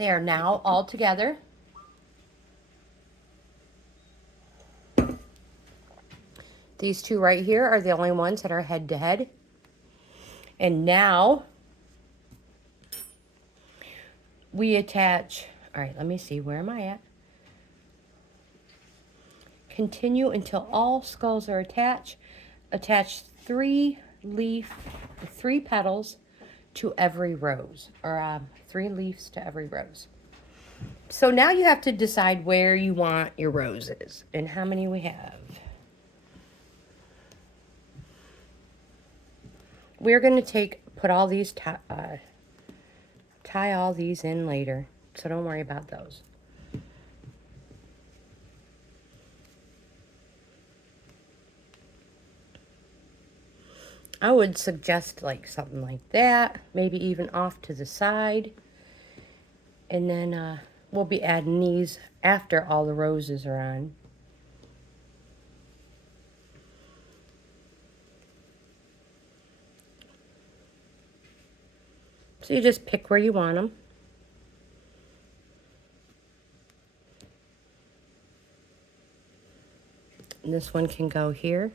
They are now all together. These two right here are the only ones that are head to head. And now we attach, all right, let me see, where am I at? Continue until all skulls are attached. Attach 3 petals to every rose, or 3 leaves to every rose. So now you have to decide where you want your roses and how many we have. We're going to put all these, tie all these in later, so don't worry about those. I would suggest like something like that, maybe even off to the side. And then we'll be adding these after all the roses are on. So you just pick where you want them. And this one can go here.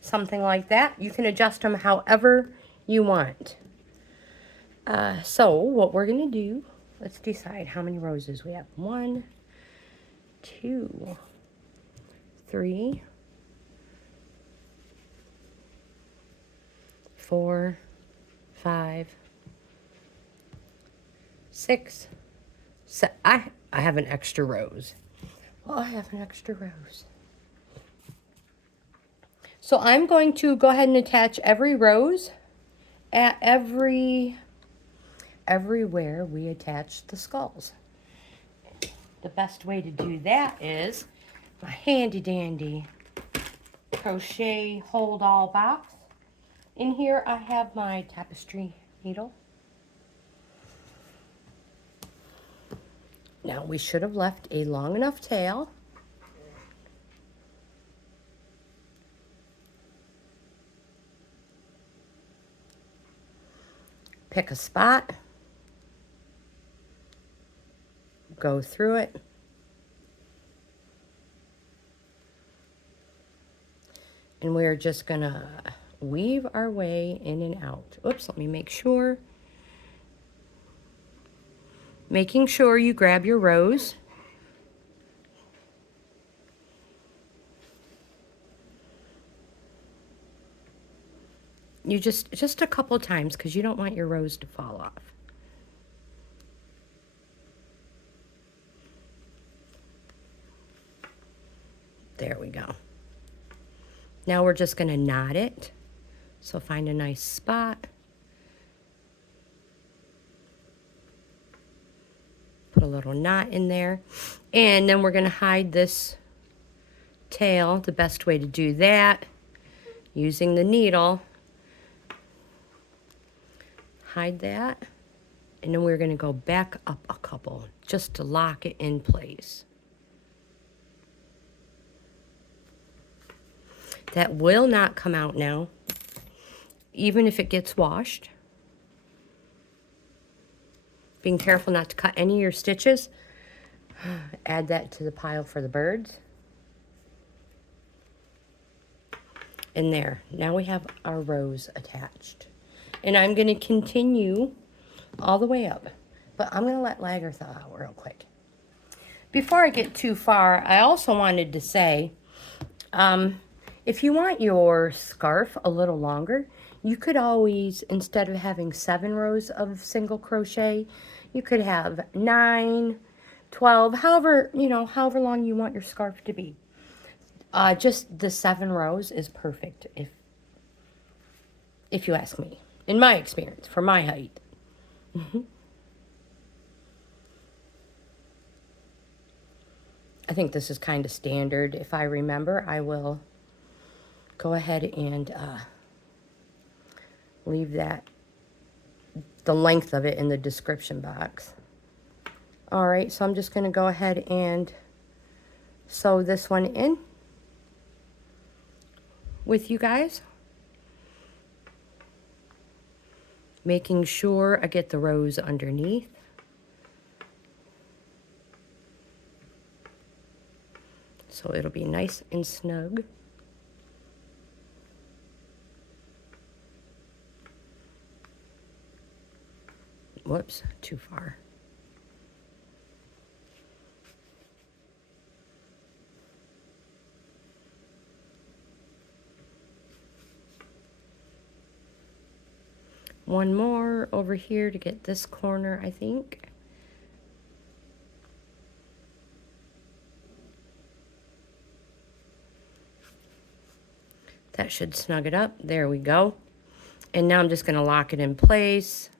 Something like that. You can adjust them however you want. So what we're going to do, let's decide how many roses we have. 1, 2, 3, 4, 5, 6, 7. I have an extra rose. Well, I have an extra rose. So I'm going to go ahead and attach every rose at everywhere we attach the skulls. The best way to do that is my handy dandy crochet hold all box. In here I have my tapestry needle. Now we should have left a long enough tail. Pick a spot, go through it, and we're just gonna weave our way in and out. Oops, let me make sure. Making sure you grab your rose. You just a couple times because you don't want your rose to fall off. There we go. Now we're just going to knot it. So find a nice spot. Put a little knot in there. And then we're going to hide this tail. The best way to do that, using the needle. Hide that, and then we're going to go back up a couple just to lock it in place. That will not come out now, even if it gets washed. Being careful not to cut any of your stitches. Add that to the pile for the birds. And there, now we have our rose attached. And I'm going to continue all the way up. But I'm going to let Lager thaw out real quick. Before I get too far, I also wanted to say, if you want your scarf a little longer, you could always, instead of having 7 rows of single crochet, you could have 9, 12, however long you want your scarf to be. Just the 7 rows is perfect, if you ask me. In my experience, for my height. I think this is kind of standard. If I remember, I will go ahead and leave the length of it in the description box. All right, so I'm just going to go ahead and sew this one in with you guys. making sure I get the rows underneath. So it'll be nice and snug. Whoops, too far. One more over here to get this corner, I think. That should snug it up. There we go. And now I'm just going to lock it in place.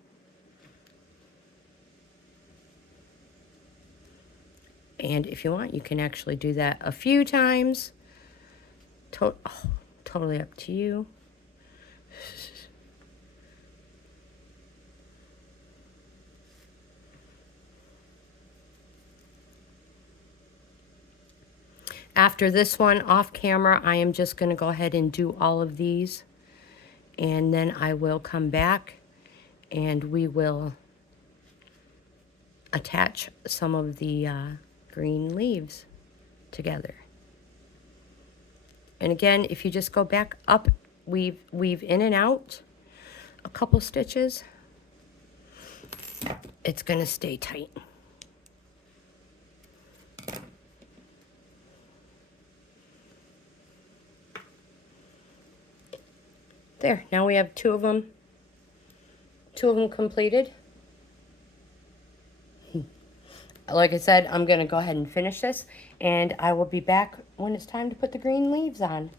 And if you want, you can actually do that a few times. Totally up to you. After this one, off camera, I am just going to go ahead and do all of these. And then I will come back and we will attach some of the green leaves together. And again, if you just go back up, weave in and out a couple stitches, it's going to stay tight. There, now we have two of them completed. Like I said, I'm going to go ahead and finish this, and I will be back when it's time to put the green leaves on.